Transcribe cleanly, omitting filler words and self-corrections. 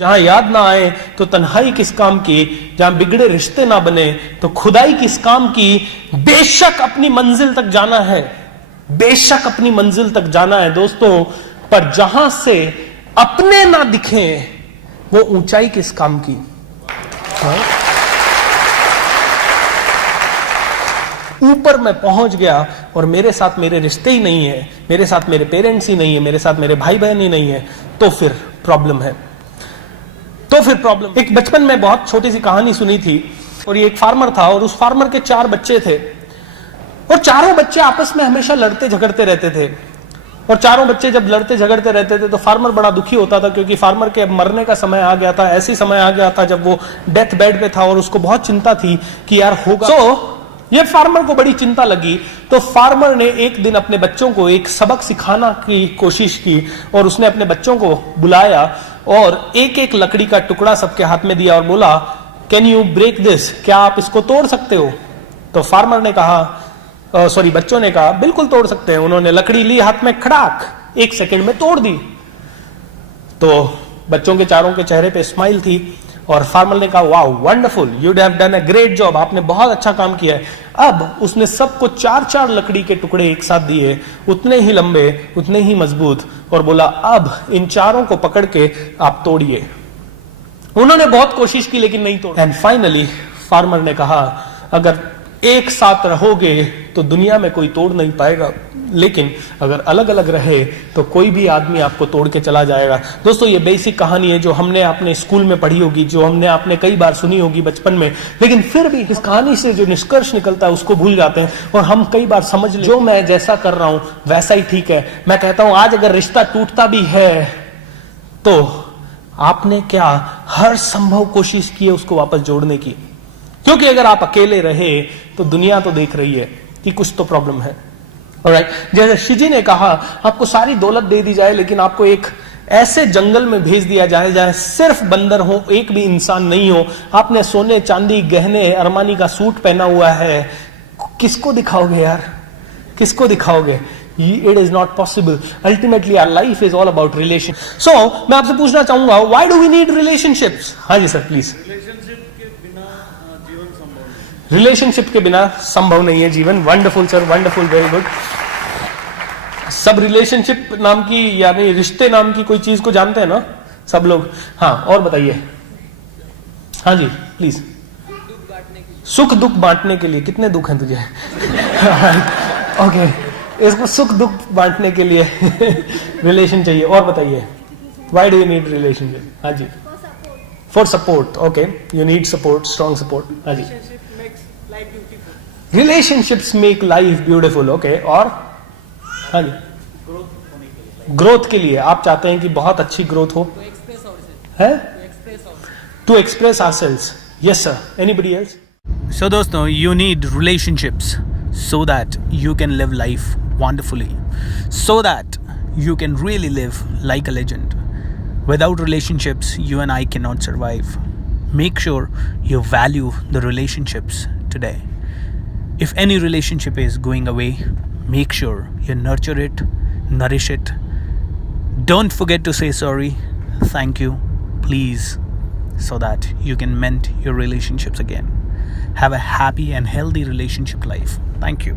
जहां याद ना आए तो तन्हाई किस काम की, जहां बिगड़े रिश्ते ना बने तो खुदाई किस काम की। बेशक अपनी मंजिल तक जाना है, बेशक अपनी मंजिल तक जाना है दोस्तों, पर जहां से अपने ना दिखे वो ऊंचाई किस काम की। ऊपर मैं पहुंच गया और मेरे साथ मेरे रिश्ते ही नहीं है, मेरे साथ मेरे पेरेंट्स ही नहीं है, मेरे साथ मेरे भाई बहन ही नहीं है, तो फिर प्रॉब्लम है, तो फिर प्रॉब्लम। एक बचपन में बहुत छोटी सी कहानी सुनी थी, और ये एक फार्मर था और उस फार्मर के 4 बच्चे थे, और चारों बच्चे आपस में हमेशा लड़ते झगड़ते रहते थे। और चारों बच्चे जब लड़ते झगड़ते रहते थे तो फार्मर बड़ा दुखी होता था, क्योंकि फार्मर के अब मरने का समय आ गया था। ऐसी समय आ गया था जब वो डेथ बेड पे था और उसको बहुत चिंता थी कि यार होगा। ये फार्मर को बड़ी चिंता लगी, तो फार्मर ने एक दिन अपने बच्चों को एक सबक सिखाना की कोशिश की, और उसने अपने बच्चों को बुलाया और एक एक लकड़ी का टुकड़ा सबके हाथ में दिया और बोला, कैन यू ब्रेक दिस, क्या आप इसको तोड़ सकते हो। तो फार्मर ने कहा, बच्चों ने कहा बिल्कुल तोड़ सकते हैं। उन्होंने लकड़ी ली हाथ में, खड़ाक 1 सेकंड में तोड़ दी। तो बच्चों के चारों के चेहरे पे स्माइल थी, और फार्मर ने कहा, wow wonderful, you have done a great job, आपने बहुत अच्छा काम किया है। अब उसने सबको 4-4 लकड़ी के टुकड़े एक साथ दिए, उतने ही लंबे, उतने ही मजबूत, और बोला अब इन चारों को पकड़ के आप तोड़िए। उन्होंने बहुत कोशिश की लेकिन नहीं तोड़ा। एंड फाइनली फार्मर ने कहा, अगर एक साथ रहोगे तो दुनिया में कोई तोड़ नहीं पाएगा, लेकिन अगर अलग अलग रहे तो कोई भी आदमी आपको तोड़ के चला जाएगा। दोस्तों ये बेसिक कहानी है जो हमने अपने स्कूल में पढ़ी होगी, जो हमने आपने कई बार सुनी होगी बचपन में, लेकिन फिर भी इस कहानी से जो निष्कर्ष निकलता है उसको भूल जाते हैं, और हम कई बार समझ ले जो मैं जैसा कर रहा हूं वैसा ही ठीक है। मैं कहता हूं आज अगर रिश्ता टूटता भी है तो आपने क्या हर संभव कोशिश की है उसको वापस जोड़ने की, क्योंकि अगर आप अकेले रहे तो दुनिया तो देख रही है कि कुछ तो प्रॉब्लम है। ऑलराइट, जैसे शिजी ने कहा, आपको सारी दौलत दे दी जाए लेकिन आपको एक ऐसे जंगल में भेज दिया जाए जहां सिर्फ बंदर हो, एक भी इंसान नहीं हो, आपने सोने चांदी गहने अरमानी का सूट पहना हुआ है, किसको दिखाओगे यार, किसको दिखाओगे। It is not possible. Ultimately, our life is all about relation. So, मैं आपसे पूछना चाहूंगा, why do we need relationships? हाँ जी सर, प्लीज। रिलेशनशिप के बिना संभव नहीं है जीवन। Wonderful sir, wonderful, very good. सब रिलेशनशिप नाम की यानी रिश्ते नाम की कोई चीज को जानते हैं ना सब लोग। हाँ, और बताइए। हाँ जी प्लीज। सुख दुख बांटने के लिए। कितने दुख हैं तुझे? ओके, इसको सुख दुख बांटने के लिए रिलेशन चाहिए। और बताइए, why do you need relationship? हाँ जी, for support. Okay, you need support, strong support. हाँ जी, relationships make life beautiful. Okay, और हाँ जी, ग्रोथ के लिए आप चाहते हैं कि बहुत अच्छी ग्रोथ हो, है to express ourselves. Yes sir, anybody else? So दोस्तों, you need relationships so that you can live life wonderfully, so that you can really live like a legend. Without relationships, you and I cannot survive. Make sure you value the relationships today. If any relationship is going away, make sure you nurture it, nourish it. Don't forget to say sorry, thank you, please, so that you can mend your relationships again. Have a happy and healthy relationship life. Thank you.